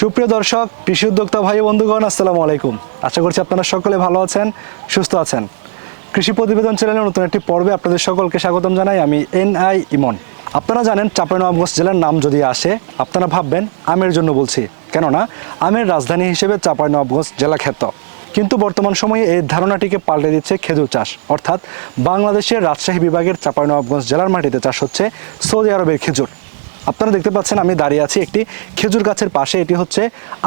সুপ্রিয় দর্শক, কৃষি উদ্যোক্তা ভাই বন্ধুগণ, আসসালামু আলাইকুম। আশা করছি আপনারা সকলে ভালো আছেন, সুস্থ আছেন। কৃষি প্রতিবেদন চ্যানেলের নতুন একটি পর্বে আপনাদের সকলকে স্বাগতম জানাই। আমি এন আই ইমন। আপনারা জানেন চাঁপাইনবাবগঞ্জ জেলার নাম যদি আসে, আপনারা ভাববেন, আমের জন্য বলছি। কেননা, আমের রাজধানী হিসেবে চাঁপাইনবাবগঞ্জ জেলা খ্যাত। কিন্তু বর্তমান সময়ে এই ধারণাটিকে পাল্টে দিচ্ছে খেজুর চাষ। অর্থাৎ বাংলাদেশের রাজশাহী বিভাগের চাঁপাইনবাবগঞ্জ জেলার মাটিতে চাষ হচ্ছে সৌদি আরবের খেজুর। আপনারা দেখতে পাচ্ছেন আমি দাঁড়িয়ে আছি একটি খেজুর গাছের পাশে। এটি হচ্ছে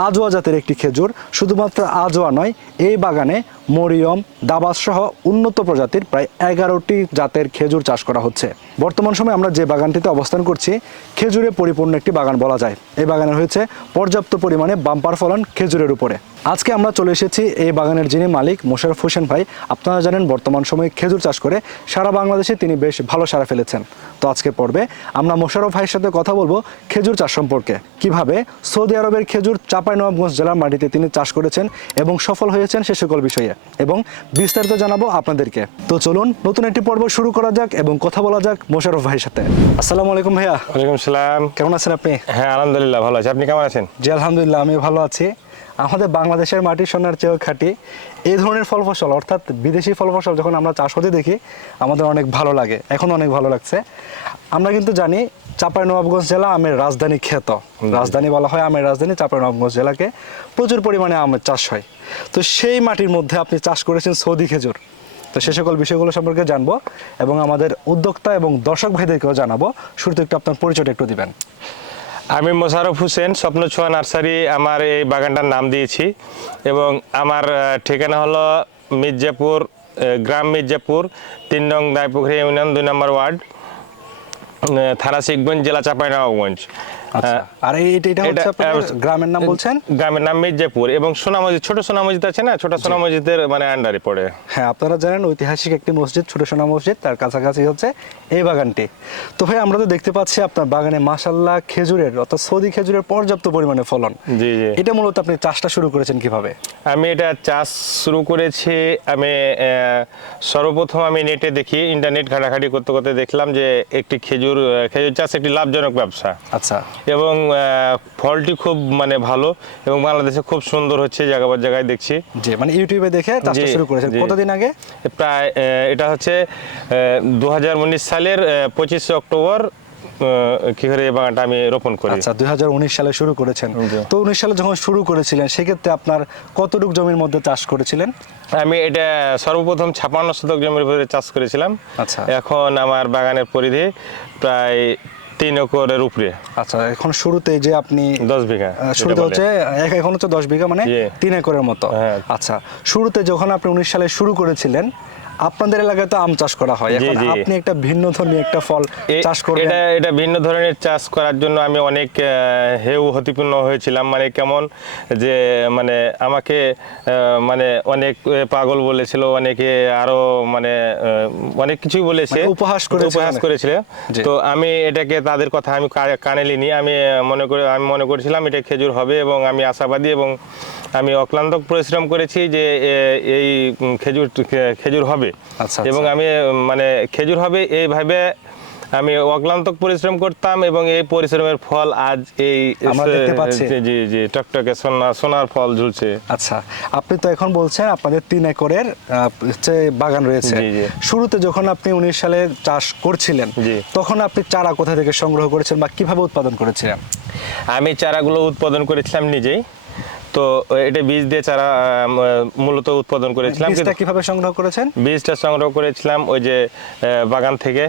আজোয়া জাতের একটি খেজুর। শুধুমাত্র আজোয়া নয়, এই বাগানে মরিয়ম, দাবাস সহ উন্নত প্রজাতির প্রায় এগারোটি জাতের খেজুর চাষ করা হচ্ছে। বর্তমান সময়ে আমরা যে বাগানটিতে অবস্থান করছি, খেজুরে পরিপূর্ণ একটি বাগান বলা যায়। এই বাগানে হয়েছে পর্যাপ্ত পরিমাণে বাম্পার ফলন খেজুরের উপরে। আজকে আমরা চলে এসেছি এই বাগানের যিনি মালিক, মোশারফ হোসেন ভাই। আপনারা জানেন, বর্তমান সময়ে খেজুর চাষ করে সারা বাংলাদেশে তিনি বেশ ভালো সারা ফেলেছেন। তো আজকে পর্বে আমরা মোশারফ ভাইয়ের সাথে কথা বলব খেজুর চাষ সম্পর্কে। কীভাবে সৌদি আরবের খেজুর চাঁপাইনবাবগঞ্জ জেলার মাটিতে তিনি চাষ করেছেন এবং সফল হয়েছেন সে সকল বিষয়ে। এবং বিস্তারিত জানাব আপনাদেরকে। তো চলুন, নতুন একটি পর্ব শুরু করা যাক এবং কথা বলা যাক মোশারফ ভাইয়ের সাথে। আসসালামু আলাইকুম ভাইয়া। ওয়ালাইকুম সালাম। কেমন আছেন আপনি? হ্যাঁ আলহামদুলিল্লাহ ভালো আছি। আপনি কেমন আছেন? জি আলহামদুলিল্লাহ আমি ভালো আছি। আমাদের বাংলাদেশের মাটি সোনার চেয়েও খাঁটি এই ধরনের ফল ফসল অর্থাৎ বিদেশি ফল ফসল যখন আমরা চাষ হতে দেখি আমাদের অনেক ভালো লাগে। এখন অনেক ভালো লাগছে। আমরা কিন্তু জানি চাঁপাইনবাবগঞ্জ জেলা আমের রাজধানী খ্যাত। রাজধানী বলা হয় আমের রাজধানী চাঁপাইনবাবগঞ্জ জেলাকে প্রচুর পরিমাণে আমের চাষ হয়। তো সেই মাটির মধ্যে আপনি চাষ করেছেন সৌদি খেজুর। তো সে সকল বিষয়গুলো সম্পর্কে জানব এবং আমাদের উদ্যোক্তা এবং দর্শক ভাইদেরকেও জানাব। শুরুতে একটু আপনার পরিচয়টা একটু দিবেন। আমি মোশারফ হোসেন, স্বপ্ন ছোঁয়া নার্সারি আমার এই বাগানটার নাম দিয়েছি এবং আমার ঠিকানা হলো মির্জাপুর গ্রাম মির্জাপুর, তিন নং দায়পুখরি ইউনিয়ন দুই নম্বর ওয়ার্ড থানা শিখগঞ্জ জেলা চাঁপাইনবাবগঞ্জ। আর এই এটা হচ্ছে আপনার গ্রামের নাম বলছেন? গ্রামের নাম মির্জাপুর এবং সোনা মসজিদ ছোট সোনা মসজিদ আছে না? ছোট সোনা মসজিদের মানে আন্ডারে পড়ে। হ্যাঁ আপনারা জানেন ঐতিহাসিক একটি মসজিদ ছোট সোনা মসজিদ তার কাছাকাছি হচ্ছে এই বাগানটি। তো ভাই আমরা তো দেখতে পাচ্ছি আপনার বাগানে মাসাল্লাহ খেজুরের অর্থাৎ সৌদি খেজুরের পর্যাপ্ত পরিমাণে ফলন। জি জি। এটা মূলত আপনি চাষটা শুরু করেছেন কীভাবে? আমি এটা চাষ শুরু করেছি আমি আহ, সর্বপ্রথম আমি নেটে দেখি ইন্টারনেট ঘাটাঘাটি করতে করতে দেখলাম যে একটি খেজুর খেজুর চাষ একটি লাভজনক ব্যবসা। আচ্ছা। এবং ফলটি খুব মানে ভালো এবং বাংলাদেশে খুব সুন্দর হচ্ছে জায়গা জায়গায় দেখছি। জি মানে ইউটিউবে দেখে চাষটা শুরু করেছেন। কতদিন আগে? প্রায় এটা হচ্ছে দু হাজার উনিশ সালের পঁচিশে অক্টোবর আহ, কি করে এই বাগানটা আমি রোপণ করি। আচ্ছা দুই হাজার উনিশ সালে শুরু করেছেন। তো উনিশ সালে যখন শুরু করেছিলেন সেক্ষেত্রে আপনার কতটুকু জমির মধ্যে চাষ করেছিলেন? আমি এটা সর্বপ্রথম ছাপান্ন শতক জমির উপরে চাষ করেছিলাম। আচ্ছা। এখন আমার বাগানের পরিধি প্রায় তিন একরের উপরে। আচ্ছা এখন শুরুতে যে আপনি দশ বিঘা শুরুতে হচ্ছে এখন হচ্ছে দশ বিঘা মানে তিন একরের মতো। হ্যাঁ। আচ্ছা শুরুতে যখন আপনি উনিশ সালে শুরু করেছিলেন আপনাদের এলাকায় তো আম চাষ করা হয়। এখন আপনি একটা ভিন্ন ধরনের একটা ফল চাষ করবেন। এটা এটা ভিন্ন ধরনের চাষ করার জন্য আমি অনেক হেউ হতিপূর্ণ হয়েছিলাম। মানে কেমন যে মানে আমাকে মানে অনেক পাগল বলেছিল অনেকে আরও মানে অনেক কিছুই বলেছে। মানে উপহাস করে উপহাস। করেছিল। তো আমি এটাকে তাদের কথা আমি কানে নিনি আমি মনে করে আমি মনে করেছিলাম এটা খেজুর হবে এবং আমি আশাবাদী এবং আমি অক্লান্ত পরিশ্রম করেছি যে এই খেজুর খেজুর হবে। এবং আচ্ছা। আমি মানে খেজুর হবে এইভাবে আমি অক্লান্ত পরিশ্রম করতাম এবং এই পরিশ্রমের ফল আজ এই। জি, জি টকটকে সোনা সোনার ফল ঝুলছে আচ্ছা আপনি তো এখন বলছেন আপনাদের তিন একরের হচ্ছে বাগান রয়েছে। শুরুতে যখন আপনি উনিশ সালে চাষ করছিলেন। তখন আপনি চারা কোথা থেকে সংগ্রহ করেছেন বা কীভাবে উৎপাদন করেছিলেন আমি চারাগুলো উৎপাদন করেছিলাম নিজেই তো এটা বীজ দিয়ে চারা মূলত উৎপাদন করেছিলাম বীজটা কীভাবে সংগ্রহ করেছেন? বীজটা সংগ্রহ করেছিলাম ওই যে বাগান থেকে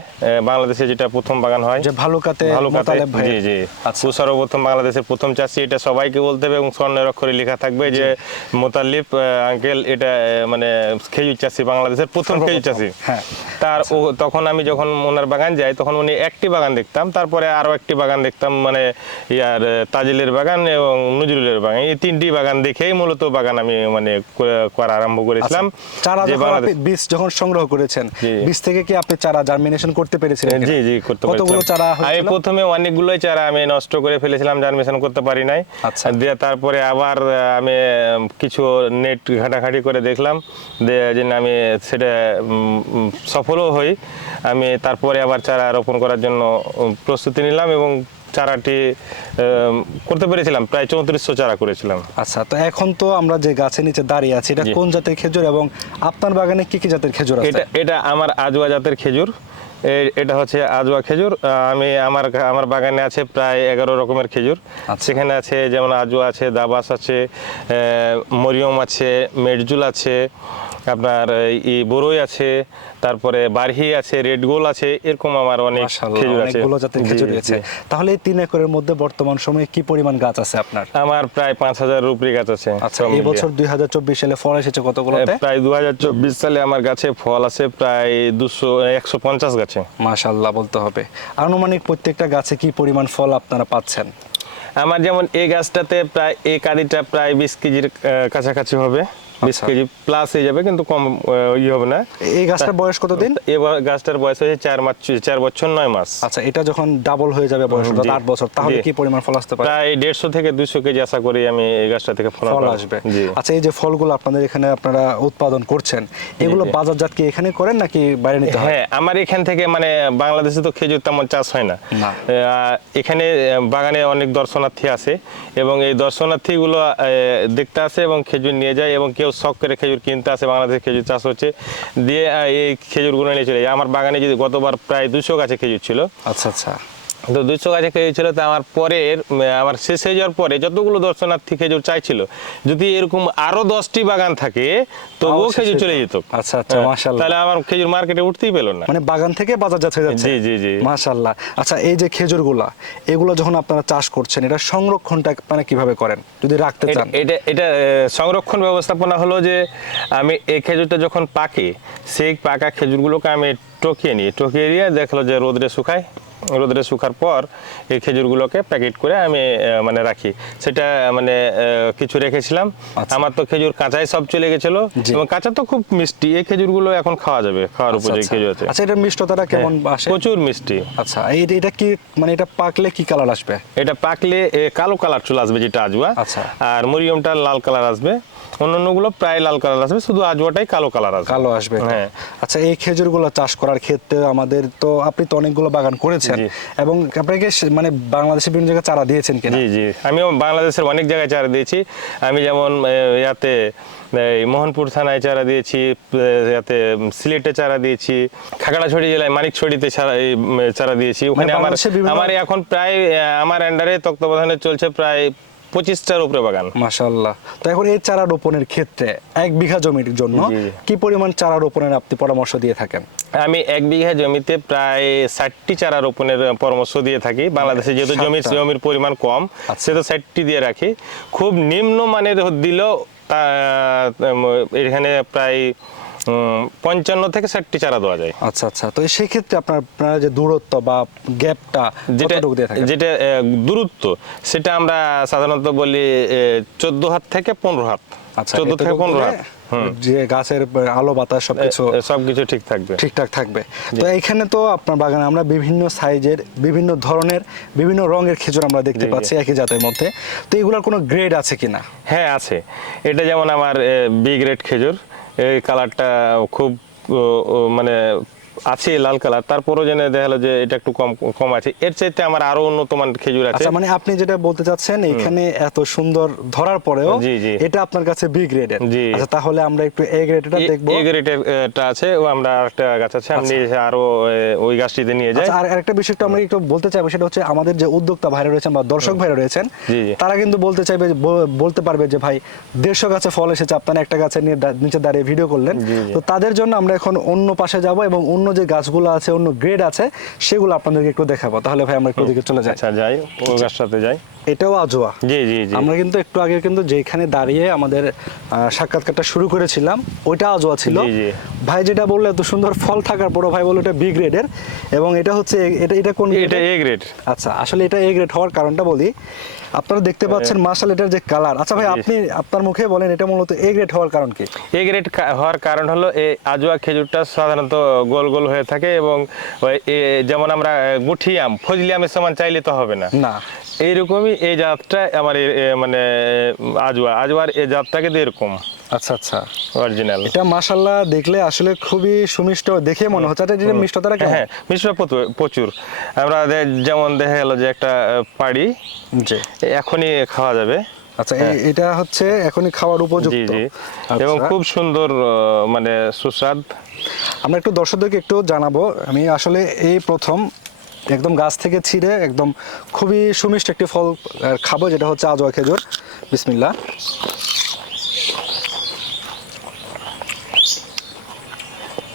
বাংলাদেশে যেটা প্রথম বাগান হয়। যে ভালুকাতে ভালুকাতে মোতালেব জি জি। আচ্ছা। সর্বপ্রথম বাংলাদেশের প্রথম চাষি এটা সবাইকে বলতে হবে এবং স্বর্ণের অক্ষরে লেখা থাকবে যে মোতাল্লিফ আঙ্কেল এটা মানে খেজুর চাষি বাংলাদেশের প্রথম খেজুর চাষি। হ্যাঁ। তার ও তখন আমি যখন ওনার বাগান যাই তখন উনি একটি বাগান দেখতাম তারপরে আরও একটি বাগান দেখতাম মানে ইয়ার তাজিলের বাগান এবং নজরুলের বাগান এই তিনটি বাগান দেখেই মূলত বাগান আমি মানে করা আরম্ভ করেছিলাম। আচ্ছা, চারা যখন বীজ যখন সংগ্রহ করেছেন বীজ থেকে কি আপনি চারা জার্মিনেশন করতে পেরেছিলেন জি জি করতে কতগুলো চারা আমি প্রথমে অনেকগুলোই চারা আমি নষ্ট করে ফেলেছিলাম জার্মিশন করতে পারি নাই। আচ্ছা। দিয়ে তারপরে আবার আমি কিছু নেট ঘাটাঘাটি করে দেখলাম যে আমি সেটা সফলও হই। আমি তারপরে আবার চারা রোপণ করার জন্য প্রস্তুতি নিলাম এবং চারাটি করতে পেরেছিলাম প্রায় চৌত্রিশশো চারা করেছিলাম। আচ্ছা তো এখন তো আমরা যে গাছের নিচে দাঁড়িয়ে আছি এটা কোন জাতের খেজুর এবং আপনার বাগানে কি কি জাতের খেজুর আছে? এটা এটা আমার আজওয়া জাতের খেজুর। এটা হচ্ছে আজওয়া খেজুর। আমি আমার আমার বাগানে আছে প্রায় এগারো রকমের খেজুর। আচ্ছা। সেখানে আছে যেমন আজওয়া আছে দাবাস আছে মরিয়ম আছে মেডজুল আছে আপনার এই বড়ই আছে তারপরে বারহি আছে রেড গোল আছে এরকম আমার অনেক খেজুর আছে। অনেকগুলো জাতের খেজুর। রয়েছে। তাহলে এই তিন একরের মধ্যে বর্তমান সময়ে কি পরিমাণ গাছ আছে আপনার? আমার প্রায় পাঁচ হাজার রুপরি গাছ আছে আচ্ছা এই বছর দুই হাজার চব্বিশ সালে ফল এসেছে কতগুলোতে? প্রায় দু সালে আমার গাছে ফল আছে প্রায় দুশো একশো পঞ্চাশ গাছে। মাশাল্লাহ বলতে হবে। আনুমানিক প্রত্যেকটা গাছে কি পরিমাণ ফল আপনারা পাচ্ছেন? আমার যেমন এই গাছটাতে প্রায় এই কাঁদিটা প্রায় বিশ কেজির কাছাকাছি হবে। বিশ আচ্ছা। কেজি প্লাস হয়ে যাবে কিন্তু কম ই হবে না। এই গাছটার বয়স কতদিন? এবার গাছটার বয়স হয়েছে চার মাস চার বছর নয় মাস। আচ্ছা এটা যখন ডাবল হয়ে যাবে বয়স। আট বছর তাহলে কি পরিমাণ ফল আসতে পারে? প্রায় দেড়শো থেকে দুশো কেজি আশা করি আমি এই গাছটা থেকে ফল আসবে। আচ্ছা এই যে ফলগুলো আপনাদের এখানে আপনারা উৎপাদন করছেন এগুলো বাজারজাত কি এখানে করেন নাকি বাইরে নিতে হয়? হ্যাঁ আমার এখান থেকে মানে বাংলাদেশে তো খেজুর তেমন চাষ হয় না। এখানে বাগানে অনেক দর্শনার্থী আছে এবং এই দর্শনার্থীগুলো দেখতে আসে এবং খেজুর নিয়ে যায় এবং কেউ শখ করে খেজুর কিনতে আসে, বাংলাদেশে খেজুর চাষ হচ্ছে। দিয়ে এই খেজুরগুলো নিয়ে চলে যায় আমার বাগানে যদি গতবার প্রায় দুশো গাছে খেজুর ছিল। আচ্ছা আচ্ছা। তো দুশো গাছে খেজুর ছিল তো আমার পরের আমার শেষ হয়ে যাওয়ার পরে যতগুলো দর্শনার্থী খেজুর চাইছিল যদি এরকম আরও দশটি বাগান থাকে তবুও তাও শেষ খেজুর চলে যেত। আচ্ছা, আচ্ছা, হ্যাঁ, তাহলে আমার খেজুর মার্কেটে উঠতেই পেল না। মানে বাগান থেকে বাজারজাত হয়ে যাচ্ছে। জি, জি, জি। মাশাল্লাহ আচ্ছা এই যে খেজুরগুলা এগুলো যখন আপনারা চাষ করছেন এটা সংরক্ষণটা মানে কীভাবে করেন যদি রাখতে চান? এটা এটা সংরক্ষণ ব্যবস্থাপনা হলো যে আমি এই খেজুরটা যখন পাকে সেই পাকা খেজুরগুলোকে আমি টকিয়ে নিই। টকিয়ে দিয়ে দেখল যে রোদরে শুকায়। রোদরে শুকার পর এই খেজুরগুলোকে প্যাকেট করে আমি মানে রাখি। সেটা মানে কিছু রেখেছিলাম। আচ্ছা। আমার তো খেজুর কাঁচাই সব চলে গেছিল। এবং কাঁচা তো খুব মিষ্টি। এই খেজুরগুলো এখন খাওয়া যাবে খাওয়ার আচ্ছা, উপযোগী আচ্ছা। খেজুর আছে। আচ্ছা এটার মিষ্টতাটা কেমন হ্যাঁ, আসে? প্রচুর মিষ্টি। আচ্ছা এই এটা কি মানে এটা পাকলে কি কালার আসবে? এটা পাকলে কালো কালার চলে আসবে যেটা আজওয়া আচ্ছা। আর মরিয়মটা লাল কালার আসবে। অন্যান্যগুলো প্রায় লাল কালার আসবে শুধু আজওয়াটাই কালো কালার আসবে। কালো আসবে। হ্যাঁ। আচ্ছা এই খেজুরগুলো চাষ করার ক্ষেত্রে আমাদের তো আপনি তো অনেকগুলো বাগান করেছেন এবং আপনাকে মানে বাংলাদেশের বিভিন্ন জায়গায় চারা দিয়েছেন কিনা? জি জি। আমিও বাংলাদেশের অনেক জায়গায় চারা দিয়েছি। আমি যেমন ইয়াতে এই মোহনপুর থানায় চারা দিয়েছি এ, ইয়াতে সিলেটে চারা দিয়েছি খাগড়াছড়ি জেলায় মানিকছড়িতে চারা চারা দিয়েছি। ওখানে আমার আমার এখন প্রায় আমার আন্ডারে তত্ত্বাবধানে চলছে প্রায় পঁচিশটার উপরে বাগান। মাশাল্লাহ তো এখন এই চারা রোপণের ক্ষেত্রে এক বিঘা জমির জন্য। কি পরিমাণ চারা রোপণের আপনি পরামর্শ দিয়ে থাকেন? আমি এক বিঘা জমিতে প্রায় ষাটটি চারা রোপণের পরামর্শ দিয়ে থাকি। বাংলাদেশে যেহেতু জমির জমির পরিমাণ কম আচ্ছা। সেহেতু ষাটটি দিয়ে রাখি। খুব নিম্ন মানের দিলেও তা এখানে প্রায় পঞ্চান্ন থেকে ষাটটি চারা দেওয়া যায়। আচ্ছা আচ্ছা। তো সেই ক্ষেত্রে আপনার আপনার যে দূরত্ব বা গ্যাপটা যেটা যেটা দূরত্ব সেটা আমরা সাধারণত বলি চোদ্দ হাত থেকে পনেরো হাত। আচ্ছা চোদ্দ থেকে পনেরো হাত। হুম। যে গাছের আলো বাতাস সবকিছু সব কিছু ঠিক থাকবে। ঠিকঠাক থাকবে। তো এইখানে তো আপনার বাগানে আমরা বিভিন্ন সাইজের বিভিন্ন ধরনের বিভিন্ন রঙের খেজুর আমরা দেখতে। পাচ্ছি একই জাতের মধ্যে। তো এগুলোর কোনো গ্রেড আছে কিনা? হ্যাঁ আছে। এটা যেমন আমার বি গ্রেড খেজুর। এই কালারটা খুব মানে আছে লাল কালার তারপরও যেন দেখা গেলো যে এটা একটু কম কম আছে। এর চাইতে আমার আরও উন্নত মানের খেজুর আছে। আচ্ছা মানে আপনি যেটা বলতে চাচ্ছেন এখানে এত সুন্দর ধরার পরেও। এটা আপনার কাছে বি গ্রেডের আচ্ছা তাহলে আমরা একটু এ গ্রেডটা দেখব এ গ্রেডের টা আছে ও আমরা আরেকটা গাছ আছে আমি আরও এ, ওই গাছটিতে নিয়ে যাই। আচ্ছা আর আরেকটা বিষয় একটু আমরা একটু বলতে চাইব সেটা হচ্ছে আমাদের যে উদ্যোক্তা ভাইরা রয়েছেন বা দর্শক ভাইরা রয়েছেন। তারা কিন্তু বলতে চাইবে বলতে পারবে যে ভাই দেড়শো গাছে ফল এসেছে আপনারা একটা গাছে নিয়ে নিচে দাঁড়িয়ে ভিডিও করলেন। তো তাদের জন্য আমরা এখন অন্য পাশে যাব এবং অন্য যে গাছগুলো আছে অন্য গ্রেড আছে সেগুলো আপনাদেরকে একটু দেখাবো। তাহলে ভাই আমরা একটু দিকে চলে যাই। আচ্ছা যাই। ও গাছটাতে যাই। এটাও আজোয়া। জি জি জি। আমরা কিন্তু একটু আগে কিন্তু যেখানে দাঁড়িয়ে আমাদের সাক্ষাৎকারটা শুরু করেছিলাম ওইটা আজোয়া ছিল। ভাই যেটা বলল এত সুন্দর ফল থাকার পরও ভাই বলল এটা বি গ্রেডের এবং এটা হচ্ছে এটা এটা কোন এটা এ গ্রেড আচ্ছা আসলে এটা এ গ্রেড হওয়ার কারণটা বলি। আপনারা দেখতে পাচ্ছেন মার্শাল এটার যে কালার আচ্ছা ভাই আপনি আপনার মুখে বলেন এটা মূলত এ গ্রেড হওয়ার কারণ কি? এ গ্রেড হওয়ার কারণ হলো এই আজোয়া খেজুরটা সাধারণত গোল গোল হয়ে থাকে এবং যেমন আমরা গুঠি আম ফজলি আমের সমান চাইলে তো হবে না। না। এইরকমই এই জাতটা আমার মানে আজওয়া আজওয়ার এই জাতটাকে এরকম। আচ্ছা আচ্ছা। অরিজিনাল এটা মাশাল্লাহ দেখলে আসলে খুবই সুমিষ্ট দেখে মনে হচ্ছে। এটা মিষ্টতাটা কেমন? হ্যাঁ মিশ্র প্রচুর। আমরা যেমন দেখা গেল যে একটা পাড়ি জি। এখনই খাওয়া যাবে। আচ্ছা এটা হচ্ছে এখনই খাওয়ার উপযুক্ত। আচ্ছা। এবং খুব সুন্দর মানে সুস্বাদ। আমরা একটু দর্শকদেরকে একটু জানাব। আমি আসলে এই প্রথম একদম গাছ থেকে ছিঁড়ে একদম খুবই সুমিষ্ট একটি ফল খাব যেটা হচ্ছে আজোয়া খেজুর। বিসমিল্লা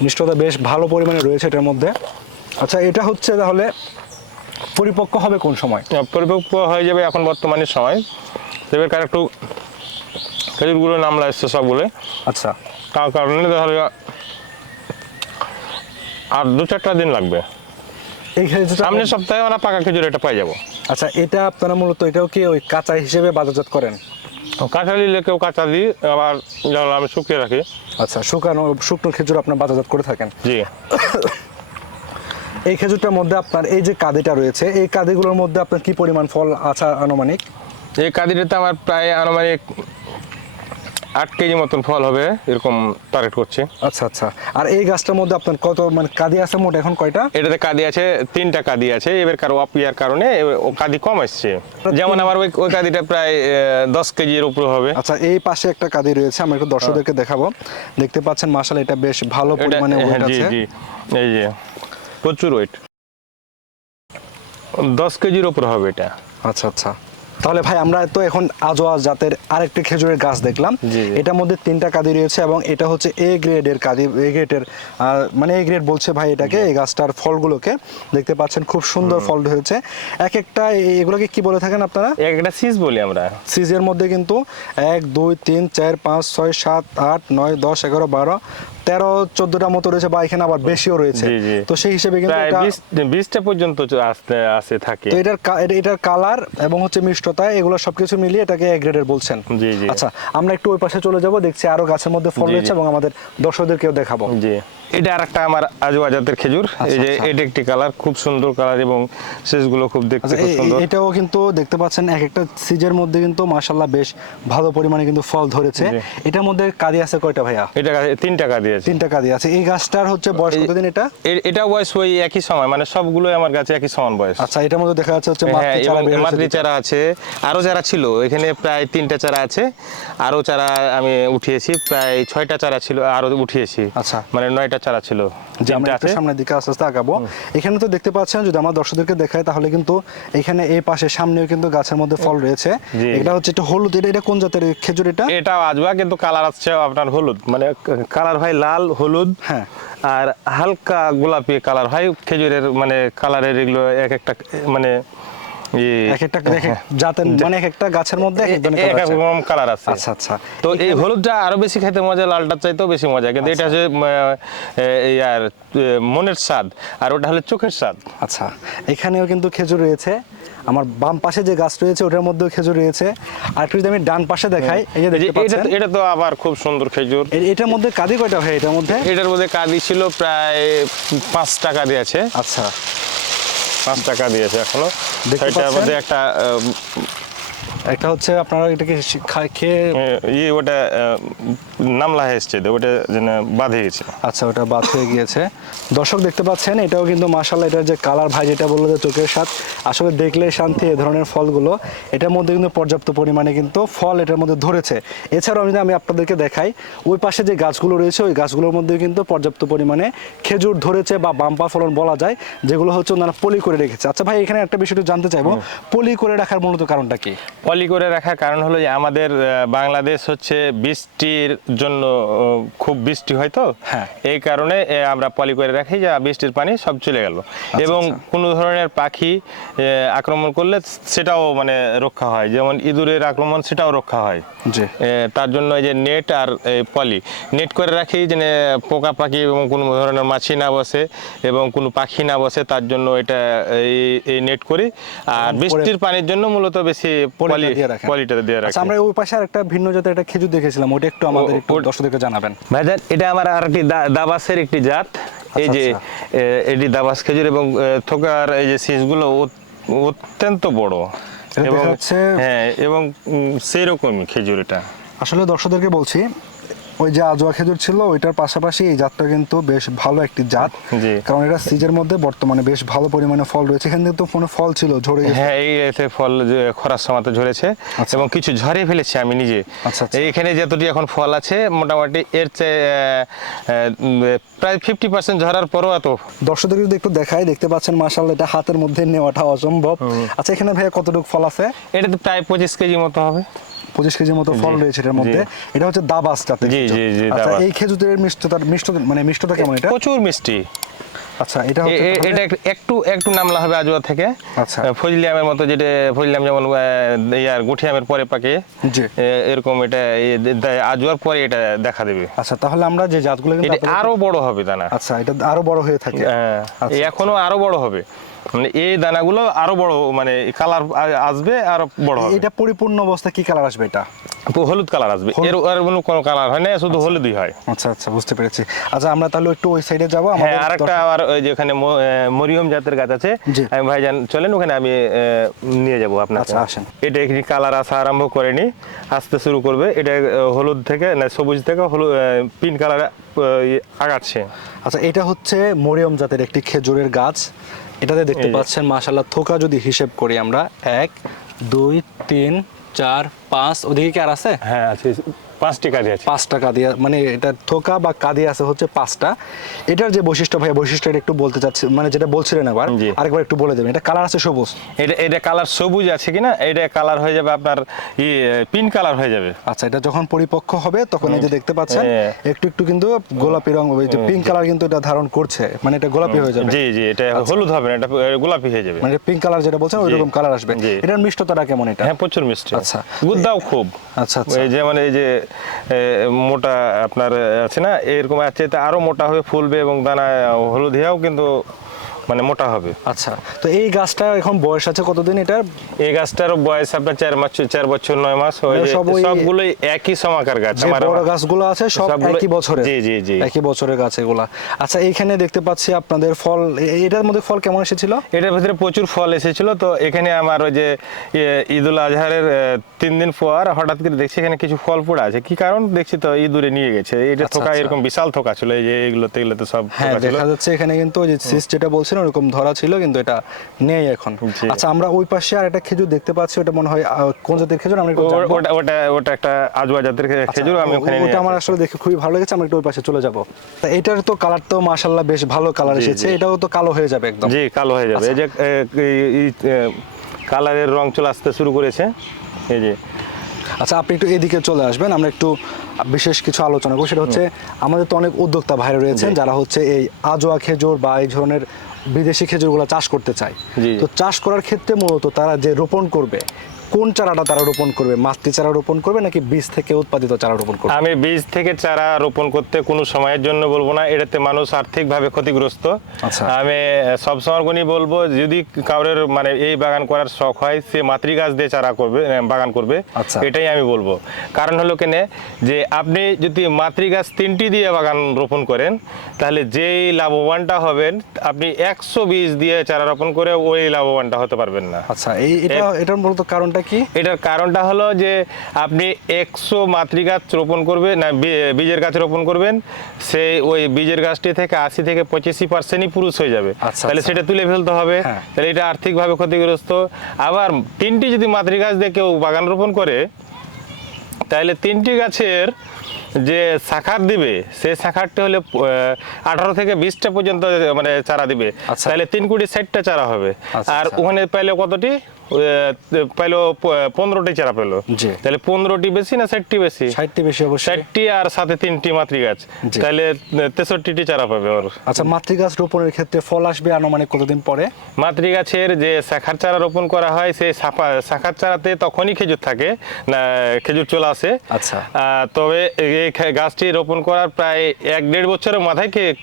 মিষ্টতা বেশ ভালো পরিমাণে রয়েছে এটার মধ্যে। আচ্ছা এটা হচ্ছে তাহলে পরিপক্ক হবে কোন সময়? আহ, পরিপক্ব হয়ে যাবে এখন বর্তমানে সময়। তবে কার একটু খেজুরগুলো নামলা এসছে সবগুলো। আচ্ছা। তার কারণে তাহলে আর দু চারটা দিন লাগবে। এই খেজুরটা সামনের সপ্তাহে আমরা পাকা খেজুর এটা পাই যাব। আচ্ছা এটা আপনারা মূলত এটাও কি ওই কাঁচা হিসেবে বাজারজাত করেন? কাঁচা নিলে কেউ কাঁচা দিই আবার যেমন আমি শুকিয়ে রাখি। আচ্ছা শুকানো শুকনো খেজুর আপনার বাজারজাত করে থাকেন? জি। এই খেজুরটার মধ্যে আপনার এই যে কাঁদিটা রয়েছে এই কাঁদিগুলোর মধ্যে আপনার কি পরিমাণ ফল আছে আনুমানিক? এই কাদিটাতে আমার প্রায় আনুমানিক আট কেজি মতন ফল হবে এরকম টার্গেট করছে। আচ্ছা আচ্ছা। আর এই গাছটার মধ্যে আপনার কত মানে কাঁদি আছে মোট এখন কয়টা? এটাতে কাদি আছে তিনটা কাদি আছে। এবার কারও অপ ইয়ার কারণে ও কাদি কম আসছে যেমন আমার ওই ওই কাদিটা প্রায় দশ কেজির উপরে হবে। আচ্ছা এই পাশে একটা কাঁদি রয়েছে আমরা একটু দর্শকদেরকে দেখাবো। দেখতে পাচ্ছেন মাসাল এটা বেশ ভালো পরিমাণে হ্যাঁ, ওয়েট জি আছে। জি। এই যে প্রচুর ওয়েট দশ কেজির উপরে হবে এটা। আচ্ছা আচ্ছা। তাহলে ভাই আমরা তো এখন আজোয়া জাতের আরেকটি খেজুরের গাছ দেখলাম। এটার মধ্যে তিনটা কাদি রয়েছে এবং এটা হচ্ছে এ গ্রেডের কাদি এ গ্রেডের মানে এ গ্রেড বলছে ভাই এটাকে এই গাছটার ফলগুলোকে। দেখতে পাচ্ছেন খুব সুন্দর ফল হয়েছে। এক একটা এগুলোকে কি বলে থাকেন আপনারা? এক একটা সিজ বলি আমরা। সিজের মধ্যে কিন্তু এক দুই তিন চার পাঁচ ছয় সাত আট নয় দশ এগারো বারো তেরো চোদ্দটা মতো রয়েছে বা এখানে আবার বেশিও রয়েছে। তো সেই হিসেবে কিন্তু বিশ বিশটা পর্যন্ত আছে থাকে। তো এটার এটা- এটার কালার এবং হচ্ছে মিষ্টতা এগুলো সবকিছু মিলিয়ে এটাকে এ গ্রেডের বলছেন। জি, জি। আচ্ছা আমরা একটু ওই পাশে চলে যাব দেখছি আরও গাছের মধ্যে ফল রয়েছে এবং আমাদের দর্শকদেরকেও দেখাবো। জি। এটা আর একটা আমার আজওয়া জাতের খেজুর এই যে আচ্ছা। এটা একটি কালার খুব সুন্দর কালার এবং শেষগুলো খুব দেখতে আচ্ছা, খুব সুন্দর। এটাও কিন্তু দেখতে পাচ্ছেন এক একটা সিজের মধ্যে কিন্তু মাশাল্লাহ বেশ ভালো পরিমাণে কিন্তু ফল ধরেছে। এটার মধ্যে কাদি আছে কয়টা ভাইয়া? এটা গাছে তিন টাকা দিয়েছে তিনটা কাদি আছে। এই গাছটার হচ্ছে বয়স কতদিন এটা? এটা বয়স ওই একই সময় মানে সবগুলোই আমার কাছে একই সমান বয়স। আচ্ছা এটার মধ্যে দেখা যাচ্ছে হচ্ছে হ্যাঁ মাতৃ। চারা আছে আরও যারা ছিল এখানে প্রায় তিনটা চারা আছে আরও চারা আমি উঠিয়েছি প্রায় ছয়টা চারা ছিল আরও উঠিয়েছি। আচ্ছা। মানে নয়টা চারা ছিল যে আমরা একটু সামনের দিকে আস্তে আস্তে আগাবো। এখানে তো দেখতে পাচ্ছেন যদি আমার দর্শকদেরকে দেখায় তাহলে কিন্তু এখানে এই পাশে সামনেও কিন্তু গাছের মধ্যে ফল রয়েছে। এটা হচ্ছে একটু হলুদ এটা এটা কোন জাতের খেজুর এটা? এটা আজবা কিন্তু কালার আসছে আপনার হলুদ। মানে কালার হয় লাল হলুদ হ্যাঁ। আর হালকা গোলাপি কালার। হয় খেজুরের মানে কালারের এগুলো এক একটা মানে এক একটা এক এক জাতের মানে এক একটা গাছের মধ্যে এক আছে। রকম কালার আছে। আচ্ছা আচ্ছা। তো এই হলুদটা আরও বেশি খেতে মজা লালটার চাইতেও বেশি মজা। কিন্তু এটা হচ্ছে ইয়ার আহ, মনের স্বাদ। আর ওটা হলো চোখের স্বাদ। আচ্ছা এখানেও কিন্তু খেজুর রয়েছে। আমার বাম পাশে যে গাছ রয়েছে ওটার মধ্যেও খেজুর রয়েছে। আর একটু যদি আমি ডান পাশে দেখাই এই যে দেখতে এটা পাচ্ছেন। তো- এটা তো আবার খুব সুন্দর খেজুর। এটার মধ্যে কাদি কয়টা হয় এটার মধ্যে? এটার মধ্যে কাদি ছিল প্রায় পাঁচ টাকা দিয়েছে। আচ্ছা। পাঁচ টাকা দিয়েছে এখনও। সেটার মধ্যে একটা একটা হচ্ছে আপনারা এটাকে খেয়ে ইয়ে ওটা নামলা এসছে ওটা যেন বাঁধে গেছে। আচ্ছা ওটা বাদ হয়ে গিয়েছে। দর্শক দেখতে পাচ্ছেন এটাও কিন্তু মাশাল্লাহ এটার যে কালার ভাই যেটা বলল যে চোখের স্বাদ আসলে দেখলে শান্তি এ ধরনের ফলগুলো। এটার মধ্যে কিন্তু পর্যাপ্ত পরিমাণে কিন্তু ফল এটার মধ্যে ধরেছে। এছাড়াও যদি আমি আপনাদেরকে দেখাই ওই পাশে যে গাছগুলো রয়েছে ওই গাছগুলোর মধ্যে কিন্তু পর্যাপ্ত পরিমাণে খেজুর ধরেছে বা বাম্পা ফলন বলা যায় যেগুলো হচ্ছে ওনারা পলি করে রেখেছে। আচ্ছা ভাই এখানে একটা বিষয়টা জানতে চাইব পলি করে রাখার মূলত কারণটা কি? পলি করে রাখার কারণ হলো যে আমাদের বাংলাদেশ হচ্ছে বৃষ্টির জন্য খুব বৃষ্টি হয় তো? হ্যাঁ। এই কারণে আমরা পলি করে রাখি যে বৃষ্টির পানি সব চলে গেল। এবং কোনো ধরনের পাখি আক্রমণ করলে সেটাও মানে রক্ষা হয়। যেমন ইঁদুরের আক্রমণ সেটাও রক্ষা হয়। তার জন্য এই যে নেট আর এই পলি নেট করে রাখি যে পোকা পাখি এবং কোনো ধরনের মাছি না বসে এবং কোনো পাখি না বসে তার জন্য এটা এই নেট করি। আর বৃষ্টির পানির জন্য মূলত বেশি পলি দিয়ে রাখেন। পলিটা দিয়ে রাখি। আচ্ছা আমরা ওই পাশে আর ভিন্ন জাতের একটা খেজুর দেখেছিলাম ওটা একটু আমাদের একটু দর্শকদেরকে জানাবেন। ভাইজান এটা আমার আর দাবাসের একটি জাত। এই যে আচ্ছা। এটি দাবাস খেজুর এবং থোকার এই যে শীষগুলো অত- অত্যন্ত বড়। এবং হ্যাঁ এবং সেই রকমই খেজুর এটা। আসলে দর্শকদেরকে বলছি ওই যে আজোয়া খেজুর ছিল ওইটার পাশাপাশি এই জাতটা কিন্তু বেশ ভালো একটি জাত। কারণ এটা সিজের মধ্যে বর্তমানে বেশ ভালো পরিমাণে ফল রয়েছে। এখানে কিন্তু কোনো ফল ছিল ঝরে গেছে? হ্যাঁ এই এতে ফল খরার সময়তে ঝরেছে আচ্ছা। এবং কিছু ঝরে ফেলেছি আমি নিজে। আচ্ছা, আচ্ছা। এইখানে যতটি এখন ফল আছে মোটামুটি এর চেয়ে প্রায় ফিফটি পার্সেন্ট ঝরার পরও এত। দর্শকদের যদি একটু দেখাই দেখতে পাচ্ছেন মাসাল এটা হাতের মধ্যে নেওয়াটা অসম্ভব। আচ্ছা এখানে ভাইয়া কতটুকু ফল আছে? এটা তো প্রায় পঁচিশ কেজি মতো হবে। পঁচিশ কেজির মতো ফল রয়েছে এটার মধ্যে। এটা হচ্ছে দাবাস জাতের আচ্ছা এই খেজুরের মিষ্টতা মিষ্ট মানে মিষ্টতা কেমন এটা? প্রচুর মিষ্টি। আচ্ছা এটা এটা একটু- একটু নামলা হবে আজুয়া থেকে। আচ্ছা। মতো যেটা ফজলি আম যেমন ইয়ার গুঠি আমের পরে পাকে জি। এরকম এটা আজুয়ার পরে এটা দেখা দেবে। আচ্ছা তাহলে আমরা যে জাতগুলো কিন্তু এটা আরও বড় হবে দানা আচ্ছা এটা আরও বড় হয়ে থাকে। হ্যাঁ, আচ্ছা, এখনও আরও বড় হবে। মানে এই দানাগুলো আরও বড় মানে কালার আসবে আরও বড় হবে। এটা পরিপূর্ণ অবস্থা কি কালার আসবে এটা? হলুদ কালার আসবে। এর আর কোনো কোনো কালার হয় না শুধু হলুদই হয়। আচ্ছা আচ্ছা বুঝতে পেরেছি। আচ্ছা আমরা তাহলে একটু ওই সাইডে যাব হ্যাঁ আমাদের আরেকটা আবার ওই যে ওখানে মরিয়ম জাতের গাছ আছে। আমি ভাইজান চলেন ওখানে আমি নিয়ে যাব আপনার আচ্ছা, আসেন। এটা এখানে কালার আসা আরম্ভ করেনি আসতে শুরু করবে। এটা হলুদ থেকে না সবুজ থেকে হলুদ পিঙ্ক কালার আগাচ্ছে। আচ্ছা এটা হচ্ছে মরিয়ম জাতের একটি খেজুরের গাছ। এটাতে দেখতে পাচ্ছেন মাশাল্লাহ থোকা যদি হিসেব করি আমরা এক দুই তিন চার পাঁচ ওদিকে কি আর আছে? হ্যাঁ আছে। পাঁচটি আছে। পাঁচটা কাদিয়া মানে এটা থোকা বা আছে হচ্ছে পাঁচটা। এটার যে বৈশিষ্ট্য ভাই বৈশিষ্ট্যটা একটু বলতে চাচ্ছি মানে যেটা বলছিলেন আবার আরেকবার একটু বলে দেবেন। এটা কালার আছে সবুজ? এটা এটা কালার সবুজ আছে কিনা এটা কালার হয়ে যাবে আপনার পিঙ্ক কালার হয়ে যাবে। আচ্ছা এটা যখন পরিপক্ক হবে তখন এই যে দেখতে পাচ্ছেন হ্যাঁ। একটু একটু কিন্তু গোলাপি রং ওই যে পিঙ্ক কালার কিন্তু এটা ধারণ করছে মানে এটা গোলাপি হয়ে যাবে। জি জি এটা হলুদ হবে না এটা গোলাপি হয়ে যাবে। মানে পিঙ্ক কালার যেটা বলছেন ওই রকম কালার আসবে। এটার মিষ্টতাটা কেমন এটা? হ্যাঁ প্রচুর মিষ্টি। আচ্ছা। গুদ্দাও খুব। আচ্ছা আচ্ছা। এই যে মানে এই যে মোটা আপনার আছে না? এরকম আছে, তা আরও মোটা হয়ে ফুলবে এবং দানা, হলুদ হয়েও কিন্তু মানে মোটা হবে। আচ্ছা তো এই গাছটা এখন বয়স আছে কতদিন এটার? এই গাছটার বয়স আপনার চার মাস চার বছর নয় মাস ওই যে সব ওই- সবগুলোই একই সমাকার গাছ আমার বড় গাছগুলো আছে সব একই বছরের। জি, জি, জি। একই বছরের গাছ এগুলা। আচ্ছা এইখানে দেখতে পাচ্ছি আপনাদের ফল এটার মধ্যে ফল কেমন এসেছিল? এটার ভিতরে প্রচুর ফল এসেছিল তো এখানে আমার ওই যে ঈদুল আজহারের তিন দিন পর হঠাৎ করে দেখছি এখানে কিছু ফল পড়ে আছে। কি কারণ? দেখছি তো ইঁদুরে নিয়ে গেছে। এটা আচ্ছা, থোকা আচ্ছা। এরকম বিশাল থোকা ছিল এই যে এগুলোতে এগুলোতে সব হ্যাঁ দেখা যাচ্ছে এখানে কিন্তু যে যেটা বলছেন ওরকম ধরা ছিল কিন্তু এটা নেই এখন। আচ্ছা আমরা ওই পাশে আর একটা খেজুর দেখতে পাচ্ছি ওটা মনে হয় কোন জাতের খেজুর? আমরা ওটা ওটা ওটা একটা আজওয়া জাতের খেজুর আমি আচ্ছা, ওখানে ওটা আমার আসলে দেখে খুবই ভালো লেগেছে আমরা একটু ওই পাশে চলে যাব। তা এটার তো কালার তো মাশাল্লাহ বেশ ভালো কালার এসেছে এটাও তো কালো হয়ে যাবে একদম। জি কালো হয়ে যাবে। এই যে এই- এই, কালারের রং চলে আসতে শুরু করেছে। এই যে। আচ্ছা আপনি একটু এদিকে চলে আসবেন আমরা একটু বিশেষ কিছু আলোচনা করব। সেটা হচ্ছে আমাদের তো অনেক উদ্যোক্তা ভাইরা রয়েছেন যারা হচ্ছে এই আজোয়া খেজুর বা এই ধরনের বিদেশি খেজুরগুলো চাষ করতে চায়। তো চাষ করার ক্ষেত্রে মূলত তারা যে রোপণ করবে কোন চারাটা তারা রোপণ করবে? মাতৃ চারা রোপণ করবে নাকি বীজ থেকে উৎপাদিত চারা রোপণ করবে? আমি বীজ থেকে চারা রোপণ করতে কোনো সময়ের জন্য বলব না। এটাতে মানুষ আর্থিকভাবে ক্ষতিগ্রস্ত। আচ্ছা। আমি সব সময় বলব যদি কারোর মানে এই বাগান করার শখ হয় সে মাতৃ গাছ দিয়ে চারা করবে বাগান করবে। আচ্ছা। এটাই আমি বলব। কারণ হলো কেনে যে আপনি যদি মাতৃ গাছ তিনটি দিয়ে বাগান রোপণ করেন তাহলে যেই লাভবানটা হবেন আপনি একশো বীজ দিয়ে চারা রোপণ করে ওই লাভবানটা হতে পারবেন না। আচ্ছা এই এটা এটার মূলত কারণটা কি এটার কারণটা হলো যে আপনি একশো মাতৃ গাছ রোপণ করবেন না বীজের গাছ রোপণ করবেন সেই ওই বীজের গাছটি থেকে আশি থেকে পঁচাশি পার্সেন্টই পুরুষ হয়ে যাবে আচ্ছা, তাহলে আচ্ছা। সেটা তুলে ফেলতে হবে হ্যাঁ। তাহলে এটা আর্থিকভাবে ক্ষতিগ্রস্ত আবার তিনটি যদি মাতৃ গাছ দিয়ে কেউ বাগান রোপণ করে তাহলে তিনটি গাছের যে শাখার দিবে সেই শাখারটি হলে আঠারো থেকে বিশটা পর্যন্ত মানে চারা দিবে আচ্ছা। তাহলে তিন কোটি ষাটটা চারা হবে আর। ওখানে পাইলে কতটি পাইলো পনেরোটি চারা পেল তাহলে পনেরোটি বেশি না ষাটটি বেশি? ষাটটি বেশি অবশ্যই। ষাটটি আর সাথে তিনটি মাতৃ গাছ জি। তাহলে তেষট্টিটি চারা পাবে ওর। আচ্ছা মাতৃগাছ রোপণের ক্ষেত্রে ফল আসবে আনুমানিক কতদিন পরে? মাতৃ গাছের যে শাখার চারা রোপণ করা হয় সেই শাখার চারাতে তখনই খেজুর থাকে না খেজুর চলে আসে। আচ্ছা। আহ, তবে এই গাছটি রোপণ করার প্রায় এক দেড় বছরের মাথায় কে-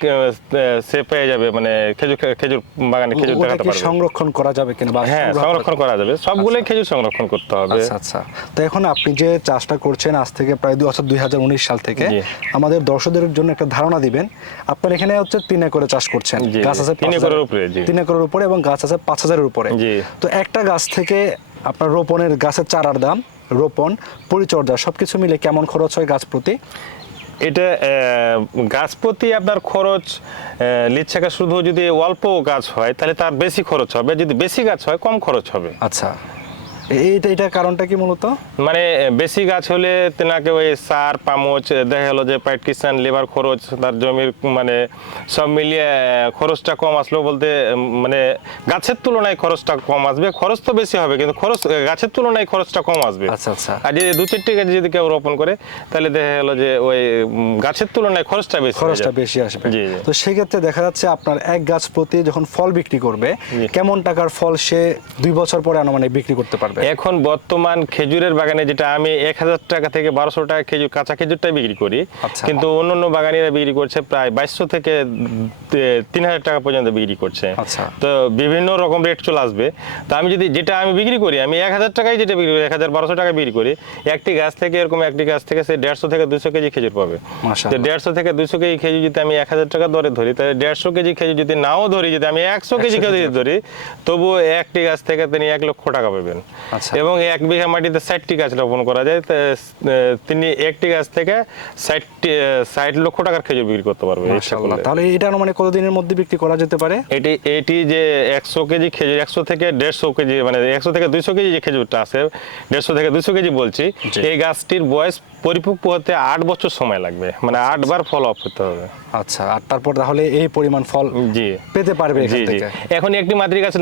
সে পেয়ে যাবে মানে খেজুর খেজুর বাগানে খেজুর দেখাতে পারবে। সংরক্ষণ করা যাবে কিনা হ্যাঁ সংগ্রহ করা- সংরক্ষণ করা যাবে। সবগুলোই খেজুর সংরক্ষণ করতে হবে। আচ্ছা আচ্ছা। তো এখন আপনি যে চাষটা করছেন আজ থেকে প্রায় দুই দুই সাল থেকে আমাদের দর্শকদের জন্য একটা ধারণা দিবেন। আপনার এখানে হচ্ছে তিন একরে চাষ করছেন। গাছ আছে তিন একরের উপরে, তিন একরের উপরে এবং গাছ আছে পাঁচ হাজারের উপরে। তো একটা গাছ থেকে আপনার রোপণের গাছের চারার দাম রোপণ পরিচর্যা সবকিছু মিলে কেমন খরচ হয় গাছ প্রতি? এটা গাছ প্রতি আপনার খরচ লিচ্ছাকা শুধু যদি অল্প গাছ হয়, তাহলে তার বেশি খরচ হবে। যদি বেশি গাছ হয়, কম খরচ হবে। আচ্ছা। এইটা এটা কারণটা কি মূলত? মানে বেশি গাছ হলে তেনাকে ওই সার পামচ দেখা গেলো যে পাইট কিষান লেবার খরচ তার জমির মানে সব মিলিয়ে খরচটা কম আসলো বলতে মানে গাছের তুলনায় খরচটা কম আসবে। খরচ তো বেশি হবে কিন্তু খরচ গাছের তুলনায় খরচটা কম আসবে। আচ্ছা আচ্ছা। আর যদি দু চারটি গাছ যদি কেউ রোপণ করে তাহলে দেখা গেলো যে ওই গাছের তুলনায় খরচটা বেশি খরচটা বেশি আসবে। তো সেক্ষেত্রে দেখা যাচ্ছে আপনার এক গাছ প্রতি যখন ফল বিক্রি করবে কেমন টাকার ফল সে দুই বছর পরে আনুমানিক বিক্রি করতে পারবে? এখন বর্তমান খেজুরের বাগানে যেটা আমি এক হাজার টাকা থেকে বারোশো টাকা খেজুর কাঁচা খেজুরটাই বিক্রি করি। আচ্ছা। কিন্তু অন্য অন্য বাগানিরা বিক্রি করছে প্রায় বাইশশো থেকে তিন হাজার টাকা পর্যন্ত বিক্রি করছে। আচ্ছা। তো বিভিন্ন রকম রেট চলে আসবে। তো আমি যদি যেটা আমি বিক্রি করি আমি এক হাজার টাকায় যেটা বিক্রি করি এক হাজার বারোশো টাকা বিক্রি করি একটি গাছ থেকে এরকম একটি গাছ থেকে সে দেড়শো থেকে দুশো কেজি খেজুর পাবে। তো দেড়শো থেকে দুশো কেজি খেজুর যদি আমি এক হাজার টাকা দরে ধরি তাহলে দেড়শো কেজি খেজুর যদি নাও ধরি যদি আমি একশো কেজি খেজুর ধরি তবুও একটি গাছ থেকে তিনি এক লক্ষ টাকা পাবেন। এবং এক বিঘা মাটিতে ষাটটি গাছ রোপণ করা যায় তা, তিনি একটি গাছ থেকে ষাটটি ষাট লক্ষ টাকার খেজুর বিক্রি করতে পারবে। তাহলে এটা মানে কতদিনের মধ্যে বিক্রি করা যেতে পারে? এটি এটি যে একশো কেজি খেজুর একশো থেকে দেড়শো কেজি মানে একশো থেকে দুইশো কেজি যে খেজুরটা আছে দেড়শো থেকে দুইশো কেজি বলছি এই গাছটির বয়স পরিপক্ব হতে আট বছর সময় লাগবে মানে আটবার ফল অফ হতে হবে। আচ্ছা আর তারপর তাহলে এই পরিমাণ ফল জি। পেতে পারবে এখান একটি মাতৃ গাছ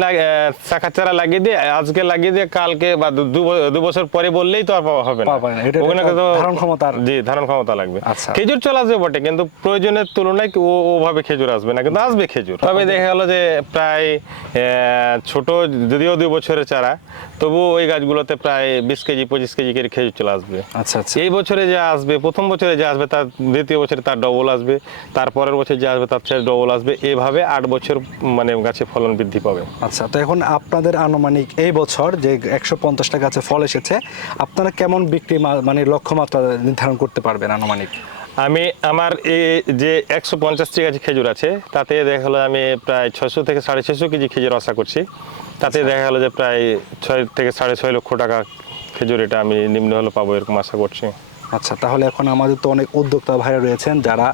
শাখা চারা লাগিয়ে দিয়ে আজকে লাগিয়ে দিয়ে কালকে বা দু- বছর পরে বললেই তো আর পাওয়া হবে না। ওখানে তো ধারণ ক্ষমতার- জি ধারণ ক্ষমতা লাগবে। আচ্ছা। খেজুর চলে আসবে বটে কিন্তু প্রয়োজনের তুলনায় ও ওভাবে খেজুর আসবে না কিন্তু আসবে খেজুর। তবে দেখা গেল যে প্রায় ছোট যদিও দুই বছরের চারা তবু ওই গাছগুলোতে প্রায় বিশ কেজি পঁচিশ কেজি করে খেজুর চলে আসবে। আচ্ছা আচ্ছা। এই বছরে যে আসবে প্রথম বছরে যে আসবে তার দ্বিতীয় বছরে তার ডবল আসবে তারপরের বছর যে আসবে তার চেয়ে ডবল আসবে এভাবে আট বছর মানে গাছে ফলন বৃদ্ধি পাবে। আচ্ছা তো এখন আপনাদের আনুমানিক এই বছর যে একশো পঞ্চাশটা গাছে ফল এসেছে। আপনারা কেমন বিক্রি মানে লক্ষ্যমাত্রা নির্ধারণ করতে পারবেন আনুমানিক? আমি আমার এই যে একশো পঞ্চাশটি গাছ খেজুর আছে তাতে দেখা গেলো আমি প্রায় ছশো থেকে সাড়ে ছশো কেজি খেজুর আশা করছি। তাতে দেখা গেলো যে প্রায় ছয় থেকে সাড়ে ছয় লক্ষ টাকা খেজুর এটা আমি নিম্ন হলে পাবো এরকম আশা করছি। আচ্ছা তাহলে এখন আমাদের তো অনেক উদ্যোক্তা ভাইরা রয়েছেন যারা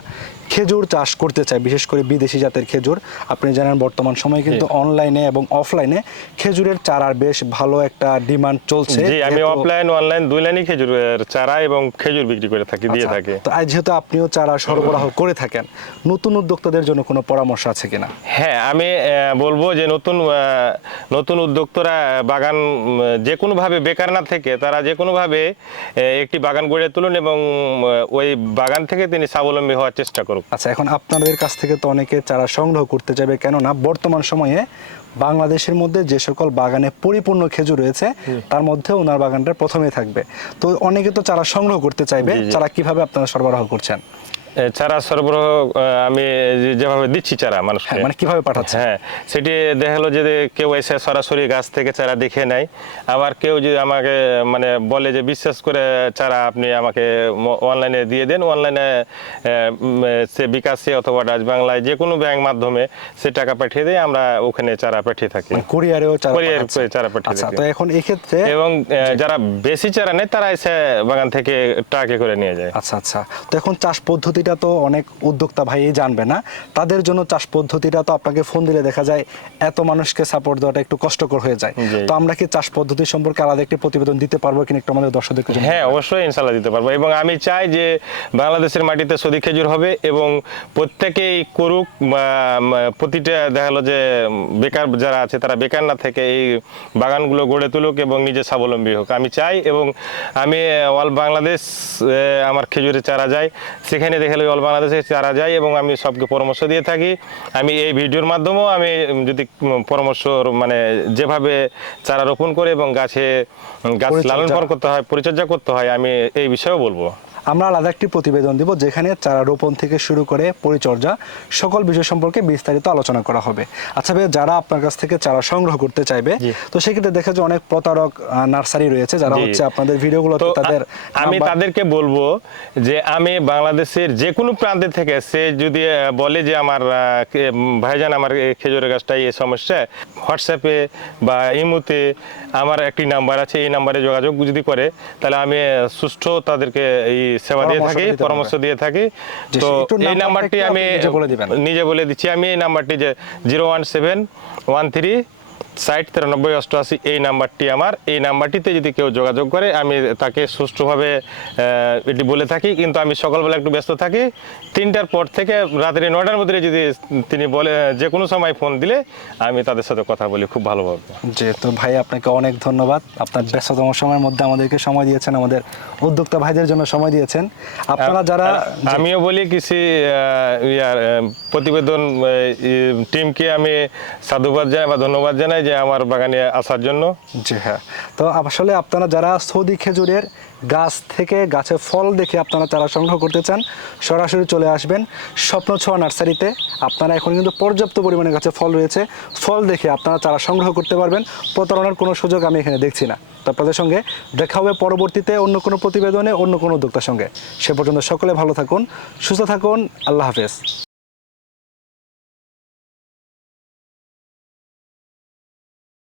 খেজুর চাষ করতে চায় বিশেষ করে বিদেশি জাতের খেজুর। আপনি জানেন বর্তমান সময়ে কিন্তু অনলাইনে এবং অফলাইনে খেজুরের চারার বেশ ভালো একটা ডিমান্ড চলছে। জি আমি অফলাইন অনলাইন দুই লাইনই খেজুরের চারা এবং খেজুর বিক্রি করে থাকি দিয়ে আচ্ছা, থাকি। তো আজ যেহেতু আপনিও চারা সরবরাহ করে থাকেন নতুন উদ্যোক্তাদের জন্য কোনো পরামর্শ আছে কিনা? হ্যাঁ আমি বলব যে নতুন নতুন উদ্যোক্তরা বাগান যে কোনোভাবে বেকার না থেকে তারা যে কোনোভাবে একটি বাগান গড়ে তুলুন এবং ওই বাগান থেকে তিনি স্বাবলম্বী হওয়ার চেষ্টা করুক আচ্ছা এখন আপনাদের কাছ থেকে তো অনেকে চারা সংগ্রহ করতে যাবে কেননা বর্তমান সময়ে বাংলাদেশের মধ্যে যে সকল বাগানে পরিপূর্ণ খেজুর রয়েছে তার মধ্যে ওনার বাগানটা প্রথমে থাকবে। তো অনেকে তো চারা সংগ্রহ করতে চাইবে। চারা কীভাবে আপনারা সরবরাহ করছেন? চারা সরবরাহ আমি যেভাবে দিচ্ছি চারা মানুষকে। হ্যাঁ, মানে কীভাবে পাঠাচ্ছে হ্যাঁ সেটি দেখা গেলো যে কেউ এসে সরাসরি গাছ থেকে চারা দেখে নেয়। আবার কেউ যদি আমাকে মানে বলে যে বিশ্বাস করে চারা আপনি আমাকে অনলাইনে দিয়ে দেন। অনলাইনে সে বিকাশে অথবা ডাচ বাংলায় যে কোনো ব্যাংক মাধ্যমে সে টাকা পাঠিয়ে দেয় আমরা ওখানে চারা পাঠিয়ে থাকি। মানে কুরিয়ারেও চারা কুরিয়ার চারা পাঠিয়ে আচ্ছা থাকি। তো এখন এক্ষেত্রে এবং যারা বেশি চারা নেয় তারা এসে বাগান থেকে ট্রাকে করে নিয়ে যায়। আচ্ছা আচ্ছা। তো এখন চাষ পদ্ধতিটা তো অনেক উদ্যোক্তা ভাই জানবে না। তাদের জন্য চাষ পদ্ধতিটা তো আপনাকে ফোন দিলে দেখা যায় এত মানুষকে সাপোর্ট দেওয়াটা একটু কষ্টকর হয়ে যায়। তো আমরা কি চাষ পদ্ধতি সম্পর্কে আলাদা একটি প্রতিবেদন দিতে পারব কিনা একটু আমাদের দর্শকদের হ্যাঁ অবশ্যই ইনশাল্লাহ দিতে পারব। এবং আমি চাই যে বাংলাদেশের মাটিতে সদি খেজুর হবে এবং প্রত্যেকেই করুক প্রতিটা দেখা গেলো যে বেকার যারা আছে তারা বেকার না থেকে এই বাগানগুলো গড়ে তুলুক এবং নিজে স্বাবলম্বী হোক। আমি চাই এবং আমি অল বাংলাদেশ আমার খেজুরের চারা যায়। সেখানে গেলো অল বাংলাদেশে চারা যায় এবং আমি সবকে পরামর্শ দিয়ে থাকি আমি এই ভিডিওর মাধ্যমেও আমি যদি পরামর্শ মানে যেভাবে চারা রোপণ করে এবং গাছে গাছ লালন পালন করতে হয় পরিচর্যা করতে হয় আমি এই বিষয়েও বলব। আমরা আলাদা একটি প্রতিবেদন দিব যেখানে চারা রোপণ থেকে শুরু করে পরিচর্যা সকল বিষয় সম্পর্কে বিস্তারিত আলোচনা করা হবে। আচ্ছা ভাই যারা আপনার কাছ থেকে চারা সংগ্রহ করতে চাইবে তো সেক্ষেত্রে দেখা যায় অনেক প্রতারক নার্সারি রয়েছে যারা হচ্ছে আপনাদের ভিডিওগুলোতে তাদের আমি তাদেরকে বলব যে আমি বাংলাদেশের যে কোনো প্রান্তে থেকে সে যদি বলে যে আমার ভাইজান আমার খেজুরের গাছটাই এই সমস্যা হোয়াটসঅ্যাপে বা ইমুতে আমার একটি নাম্বার আছে এই নাম্বারে যোগাযোগ যদি করে তাহলে আমি সুস্থ সুষ্ঠু তাদেরকে এই সেবা দিয়ে থাকি পরামর্শ দিয়ে থাকি। তো এই নাম্বারটি আমি নিজে বলে নিজে বলে দিচ্ছি। আমি এই নাম্বারটি যে zero one seven one three ষাট তিরানব্বই অষ্টআশি এই নাম্বারটি আমার। এই নাম্বারটিতে যদি কেউ যোগাযোগ করে আমি তাকে সুষ্ঠুভাবে এটি বলে থাকি। কিন্তু আমি সকালবেলা একটু ব্যস্ত থাকি। তিনটার পর থেকে রাত্রি নয়টার মধ্যে যদি তিনি বলে যে কোনো সময় ফোন দিলে আমি তাদের সাথে কথা বলি খুব ভালোভাবে। জি তো ভাই আপনাকে অনেক ধন্যবাদ। আপনার ব্যস্ততম সময়ের মধ্যে আমাদেরকে সময় দিয়েছেন আমাদের উদ্যোক্তা ভাইদের জন্য সময় দিয়েছেন। আপনারা যারা আমিও বলি কৃষি ইয়ার প্রতিবেদন টিমকে আমি সাধুবাদ জানাই বা ধন্যবাদ জানাই যে আমার বাগানে আসার জন্য। জি হ্যাঁ। তো আসলে আপনারা যারা সৌদি খেজুরের গাছ থেকে গাছে ফল দেখে আপনারা চারা সংগ্রহ করতে চান, সরাসরি চলে আসবেন স্বপ্ন ছোঁয়া নার্সারিতে। আপনারা এখন কিন্তু পর্যাপ্ত পরিমাণে গাছে ফল রয়েছে। ফল দেখে আপনারা চারা সংগ্রহ করতে পারবেন। প্রতারণার কোনো সুযোগ আমি এখানে দেখছি না। তো আপনাদের সঙ্গে দেখা হবে পরবর্তীতে অন্য কোনো প্রতিবেদনে, অন্য কোনো উদ্যোক্তার সঙ্গে। সে পর্যন্ত সকলে ভালো থাকুন, সুস্থ থাকুন। আল্লাহ হাফেজ।